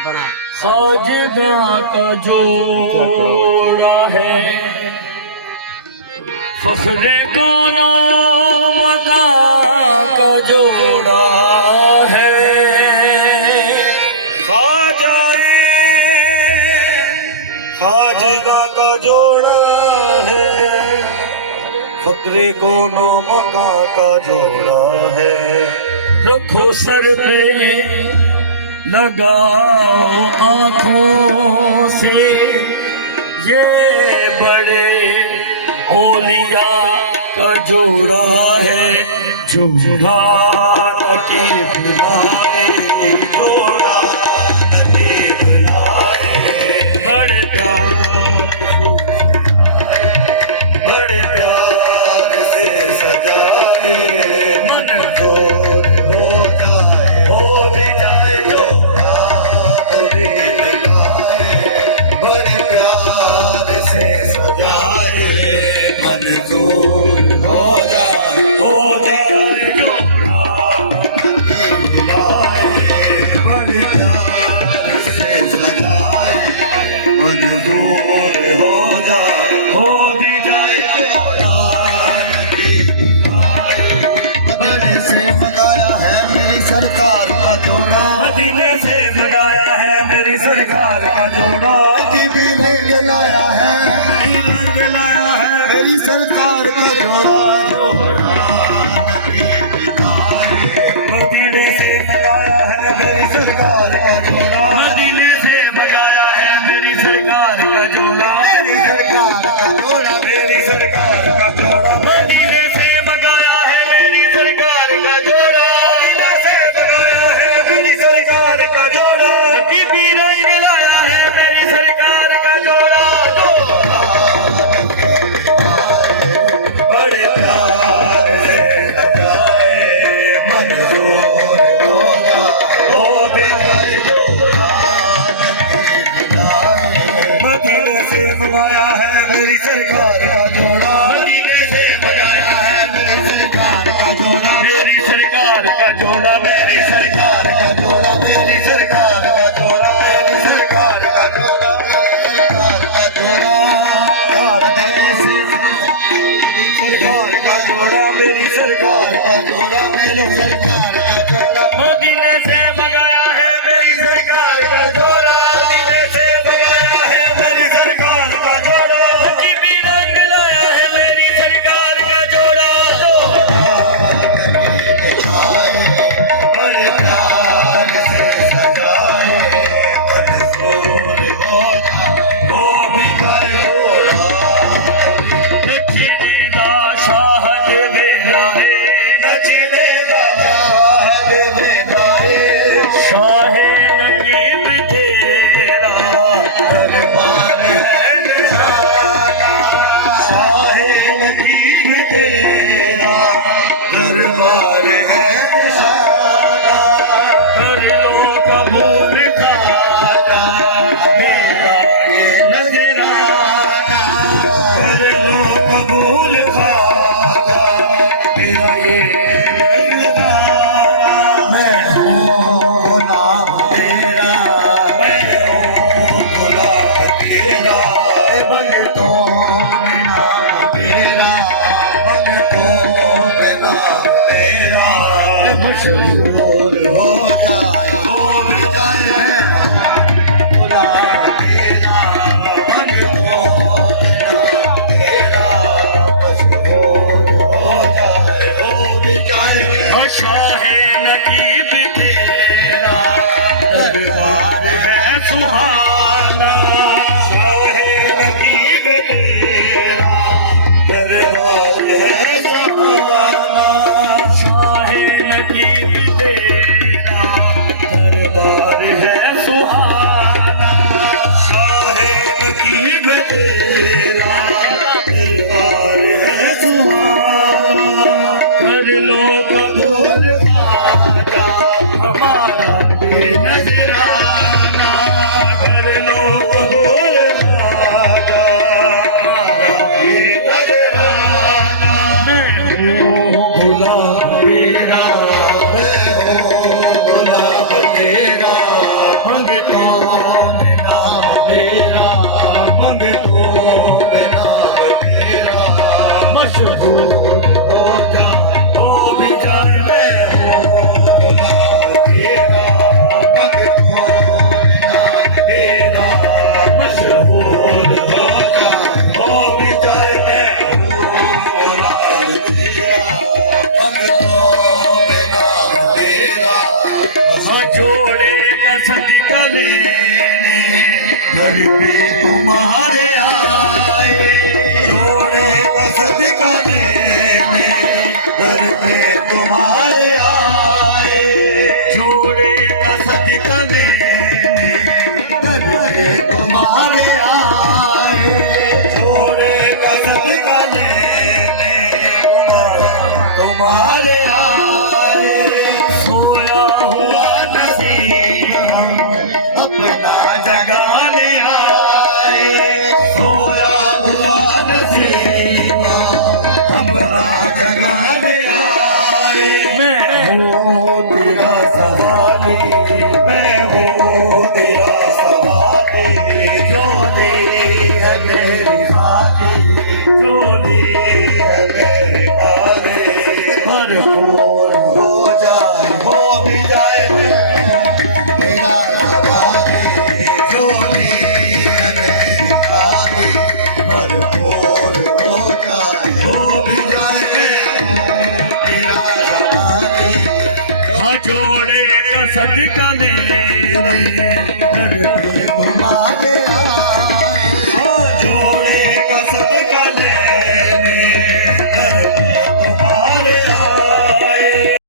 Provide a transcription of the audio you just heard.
अपना खाजदा का जोड़ा है फखरे कौनो मदा का जोड़ा है खाजदा का जोड़ा है फकरे कौनो मका का जोड़ा है। रखो सर पे लगाओ आँखों से ये बड़े ओलिया का जोड़ा है जोड़ा की बुलाए जोड़ा नदी बुलाए बड़े प्यार से सजाए मंजूर हो जाए हो भी जाए जोड़ा नदी लगाए बड़े प्यार से सजाए मंजूर हो जाए हो जाए जोड़ा बुलाए बड़े प्यार से सजाए मंजूर हो जाए हो भी जाए बड़े से मंगाया है मेरी सरकार का जोड़ा मदीने से मंगाया है मेरी सरकार का जोड़ा भी नहीं लाया है लाया है मेरी सरकार का जोड़ा मदीने से मंगाया है मेरी सरकार का जोड़ा मदीने से मंगाया है मेरी सरकार का जोड़ा मेरी सरकार का जोड़ा मेरी सरकार का जोड़ा मदीने से मंगाया है मेरी सरकार का जोड़ा मदीने से मंगाया है मेरी सरकार का जोड़ा बीबी रंग लाया है मेरी सरकार का जोड़ा बड़े प्यार से लगाए मंजूर हो जाए हो भी मदीने से मंगाया है मेरी सरकार का जोड़ा मदीने से मंगाया है मेरी सरकार का जोड़ा मेरी सरकार का जोड़ा मेरी सरकार का जोड़ा मेरी सरकार का जोड़ा मेरी सरकार का जोड़ा सरकार का जोड़ा सरकार का जोड़ा मेरी सरकार का जोड़ा मेरी सरकार का जोड़ा मदीने से मंगाया है मेरी सरकार का जोड़ा मदीने से मंगाया है मेरी सरकार का जोड़ा की भी रंग लाया है मेरी सरकार का जोड़ा बड़े प्यार से सजाए मंजूर हो जाए हो भी जाए नचने ना शाह दे मेरा है नचने ना शाह नकीब तेरा दरबार है निशाना शाह नकीब तेरा दरबार है निशाना कर लो कबूल खाजा मेरा ये नजराना कर लो कबूल खाजा मेरा ये नजराना मैं हूँ गुलाम तेरा मैं हूँ गुलाम तेरा बन तो बिना तेरा बन तो बिना तेरा मशहूर हो जाए हो भी जाए मैं हूँ गुलाम तेरा बन तो बिना तेरा मशहूर हो जाए हो भी जाए शाह नकीब तेरा दरबार है सुहाना शाह नकीब तेरा दरबार है सुहाना शाह नकीब तेरा दरबार है सुहाना शाह नकीब तेरा दरबार है सुहाना कर लो कबूल खाजा हमारा ये नजराना कर लो कबूल खाजा हमारा ये नजराना मैं हूँ गुलाम तेरा मैं हूँ गुलाम तेरा मंगतो नाम तेरा मंगतो नाम तेरा मशहूर हो जाए हो भी जाए मैं हो नाम तेरा मंगतो नाम तेरा मशहूर हो जाए हो भी जाए मैं नाम तेरा मंगतो नाम तेरा हाँ जोड़े सदकले घर पे तुम्हारे आए जोड़े सदकले घर पे तुम्हारे आए जोड़े सदकले घर पे तुम्हारे आए जोड़े सदकले तुम्हारे आए सोया हुआ नसीब हम अपना जगाने आए सोया हुआ नसीब अपना जगाने आए मैं हूँ तेरा सवाली मैं हूँ तेरा सवारी जोड़ी है मेरी खाली जोड़ी है मेरे काले भरपूर हो जाए हो भी जाए मेरा सवारी जोड़ी है मेरी काली भरपूर हो जाए हो भी जाए मेरा सवारी हाँ जोड़े सदकले